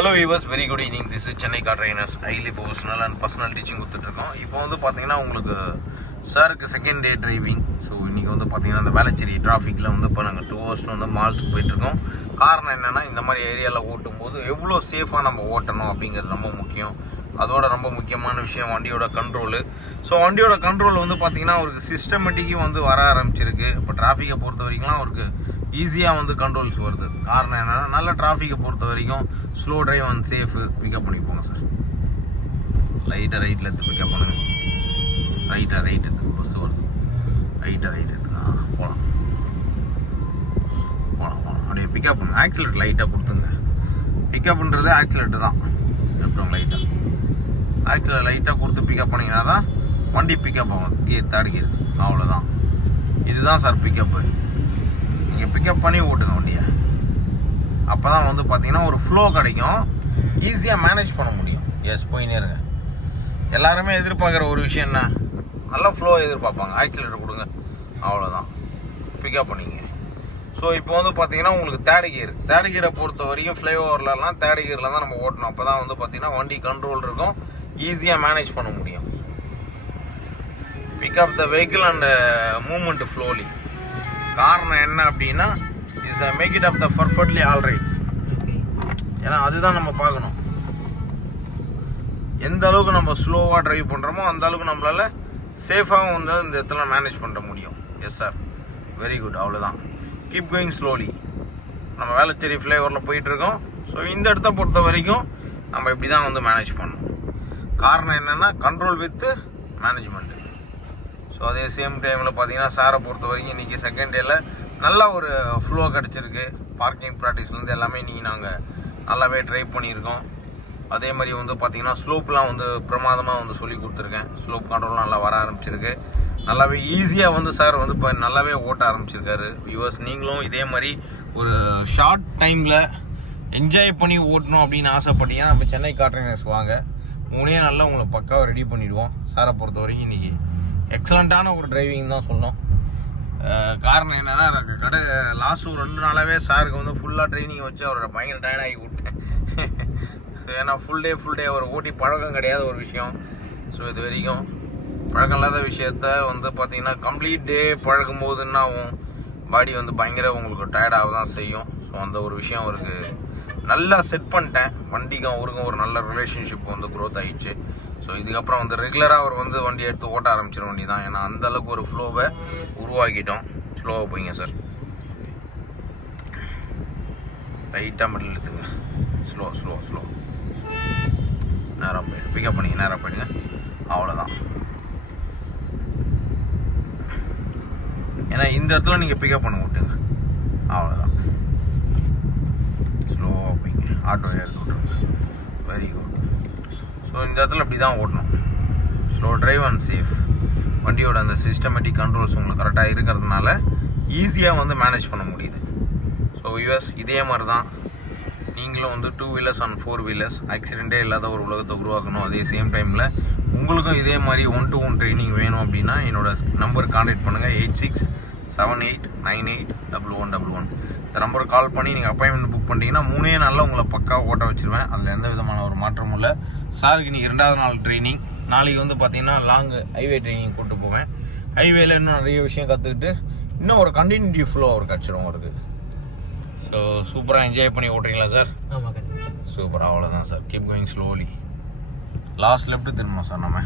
Hello viewers, very good evening. This is Chennai car trainers highly professional and personal teaching கொடுத்துட்ருக்கோம். இப்போ வந்து பார்த்தீங்கன்னா உங்களுக்கு சாருக்கு செகண்ட் டே டிரைவிங். ஸோ இன்றைக்கி வந்து பார்த்தீங்கன்னா அந்த வேளச்சேரி டிராஃபிக்கில் வந்து இப்போ நாங்கள் 2 hours வந்து மால்ஸுக்கு போயிட்டுருக்கோம். காரணம் என்னென்னா, இந்த மாதிரி ஏரியாவில் ஓட்டும்போது எவ்வளோ சேஃபாக நம்ம ஓட்டணும் அப்படிங்கிறது ரொம்ப முக்கியம். அதோட ரொம்ப முக்கியமான விஷயம் வண்டியோட கண்ட்ரோலு. ஸோ வண்டியோட கண்ட்ரோல் வந்து பார்த்தீங்கன்னா அவருக்கு சிஸ்டமேட்டிக்கும் வந்து வர ஆரம்பிச்சிருக்கு. இப்போ டிராஃபிக்கை பொறுத்த வரைக்கும்லாம் அவருக்கு ஈஸியாக வந்து கண்ட்ரோல்ஸ் வருது. காரணம் என்னென்னா, நல்ல டிராஃபிக்கை பொறுத்த வரைக்கும் slow drive and safe. Pickup பண்ணி போங்க சார். லைட்டாக ரைட்டில் எடுத்து பிக்கப் பண்ணுங்க. ரைட் எடுத்து பஸ்ஸு வருது. ரைட் எடுத்துக்கா போகலாம். அப்படியே பிக்கப் பண்ணுங்க. ஆக்சிலேட்டர் லைட்டாக கொடுத்துங்க. பிக்கப்ன்றது ஆக்சிலேட்டர் தான். அப்புறம் ஆக்சிலேட்டர் லைட்டாக கொடுத்து பிக்கப் பண்ணிங்கன்னா தான் வண்டி பிக்கப் ஆகும். கீர் தேர்ட் கீர், அவ்வளோதான். இதுதான் சார் பிக்கப்பு. நீங்கள் பிக்கப் பண்ணி ஓட்டுங்க வண்டியை. அப்போ தான் வந்து பார்த்தீங்கன்னா ஒரு ஃப்ளோ கிடைக்கும், ஈஸியாக மேனேஜ் பண்ண முடியும். போயினே இருங்க. எல்லாருமே எதிர்பார்க்குற ஒரு விஷயம் என்ன, நல்ல ஃப்ளோ எதிர்பார்ப்பாங்க. ஆக்சிலேட்டர் கொடுங்க, அவ்வளோதான். பிக்கப் பண்ணிங்க. ஸோ இப்போ வந்து பார்த்தீங்கன்னா உங்களுக்கு தேர்ட் கீரை பொறுத்த வரைக்கும் ஃப்ளைஓவர்லலாம் தேர்ட் கீரில் தான் நம்ம ஓட்டணும். அப்போ தான் வந்து பார்த்தீங்கன்னா வண்டி கண்ட்ரோல் இருக்கும், ஈஸியாக மேனேஜ் பண்ண முடியும். Pickup the vehicle and movement flowly. காரணம் என்ன அப்படின்னா, is make it up the perfectly alright. ஏன்னா அதுதான் நம்ம பார்க்கணும். எந்த அளவுக்கு நம்ம ஸ்லோவாக ட்ரைவ் பண்ணுறோமோ அந்த அளவுக்கு நம்மளால் சேஃபாகவும் வந்து இந்த இடத்துல மேனேஜ் பண்ண முடியும். Yes sir, very good. அவ்வளோதான். Keep going slowly. நம்ம வேளச்சேரி ஃப்ளைஓவரில் போயிட்டுருக்கோம். ஸோ இந்த இடத்த பொறுத்த வரைக்கும் நம்ம இப்படி தான் வந்து மேனேஜ் பண்ணணும். காரணம் என்னென்னா, கண்ட்ரோல் வித்து மேனேஜ்மெண்ட்டு. ஸோ அதே சேம் டைமில் பார்த்தீங்கன்னா சாரை பொறுத்த வரைக்கும் இன்றைக்கி செகண்ட் டேயில் நல்லா ஒரு ஃப்ளோ கிடச்சிருக்கு. பார்க்கிங் ப்ராக்டிஸ்லேருந்து எல்லாமே இன்றைக்கி நாங்கள் நல்லாவே ட்ரைவ் பண்ணியிருக்கோம். அதே மாதிரி வந்து பார்த்திங்கன்னா ஸ்லோப்லாம் வந்து பிரமாதமாக வந்து சொல்லி கொடுத்துருக்கேன். ஸ்லோப் கண்ட்ரோல் நல்லா வர ஆரம்பிச்சிருக்கு. நல்லாவே ஈஸியாக வந்து சார் வந்து இப்போ நல்லாவே ஓட்ட ஆரம்பிச்சிருக்காரு. வியூவர்ஸ், நீங்களும் இதே மாதிரி ஒரு ஷார்ட் டைமில் என்ஜாய் பண்ணி ஓட்டணும் அப்படின்னு ஆசைப்பட்டீங்கன்னா நம்ம சென்னை கார் ட்ரைனர்ஸ் வாங்க. நல்லா உங்களை பக்காவாக ரெடி பண்ணிவிடுவோம். சாரை பொறுத்த வரைக்கும் இன்றைக்கி எக்ஸலண்ட்டான ஒரு டிரைவிங் தான் சொல்லணும். காரணம் என்னென்னா, லாஸ்ட் ஒரு 2 நாளாகவே சாருக்கு வந்து ஃபுல்லாக ட்ரைனிங் வச்சு அவரோட பயங்கர டயர்டாகி விட்டேன். ஏன்னா ஃபுல் டே அவர் ஓட்டி பழக்கம் கிடையாத ஒரு விஷயம். ஸோ இது வரைக்கும் பழக்கம் இல்லாத விஷயத்த வந்து பார்த்திங்கன்னா கம்ப்ளீட் டே பழகும் போது என்ன ஆகும், பாடி வந்து பயங்கர உங்களுக்கு டயர்டாக தான் செய்யும். ஸோ அந்த ஒரு விஷயம் அவருக்கு நல்லா செட் பண்ணிட்டேன். வண்டிக்கும் அவருக்கும் ஒரு நல்ல ரிலேஷன்ஷிப் வந்து க்ரோத் ஆகிடுச்சு. ஸோ இதுக்கப்புறம் வந்து ரெகுலராக அவர் வந்து வண்டி எடுத்து ஓட்ட ஆரம்பிச்சிட வண்டி தான். ஏன்னா அந்தளவுக்கு ஒரு ஃப்ளோவை உருவாக்கிட்டோம். ஸ்லோவாக போய்ங்க சார். லைட்டாக மிடில் எடுத்துங்க. ஸ்லோ நேராக போயிடுங்க. பிக்கப் பண்ணிங்க, நேராக போயிடுங்க. அவ்வளோதான். ஏன்னா இந்த இடத்துல நீங்கள் பிக்கப் பண்ண விட்டுங்க. அவ்வளோதான். ஸ்லோவாக போய்ங்க. ஆட்டோ எடுத்து விட்டுருங்க. Very good. ஸோ இந்த இடத்துல இப்படி தான் ஓட்டணும். Slow drive and safe. வண்டியோட அந்த சிஸ்டமேட்டிக் கண்ட்ரோல்ஸ் உங்களுக்கு கரெக்டாக இருக்கிறதுனால ஈஸியாக வந்து மேனேஜ் பண்ண முடியுது. ஸோ யூஎஸ் இதே மாதிரி தான் நீங்களும் வந்து 2 wheelers அண்ட் 4 wheelers ஆக்சிடெண்ட்டே இல்லாத ஒரு உலகத்தை உருவாக்கணும். அதே சேம் டைமில் உங்களுக்கும் இதே மாதிரி 1-to-1 ட்ரைனிங் வேணும் அப்படின்னா என்னோட நம்பருக்கு கான்டாக்ட் பண்ணுங்கள். 8678981111. இந்த நம்பருக்கு கால் பண்ணி நீங்கள் அப்பாயின்மெண்ட் புக் பண்ணிட்டீங்கன்னா 3 நாளில் உங்களை பக்காவாக ஓட்ட வச்சுருவேன். அதில் எந்த விதமான ஒரு மாற்றமும் இல்லை. சாருக்கு இன்றைக்கி 2வது நாள் ட்ரைனிங். நாளைக்கு வந்து பார்த்திங்கன்னா லாங் ஹைவே ட்ரைனிங் கூப்பிட்டு போவேன். ஹைவேல இன்னும் நிறைய விஷயம் கற்றுக்கிட்டு இன்னும் ஒரு கண்டினியூட்டி ஃப்ளோ அவருக்கு கிடச்சிடும் அவருக்கு. ஸோ சூப்பராக என்ஜாய் பண்ணி ஓட்டுறீங்களா சார்? ஆமாம், சூப்பராக. அவ்வளோதான் sir. Keep going slowly. Last left திரும்பணும் சார் நம்ம.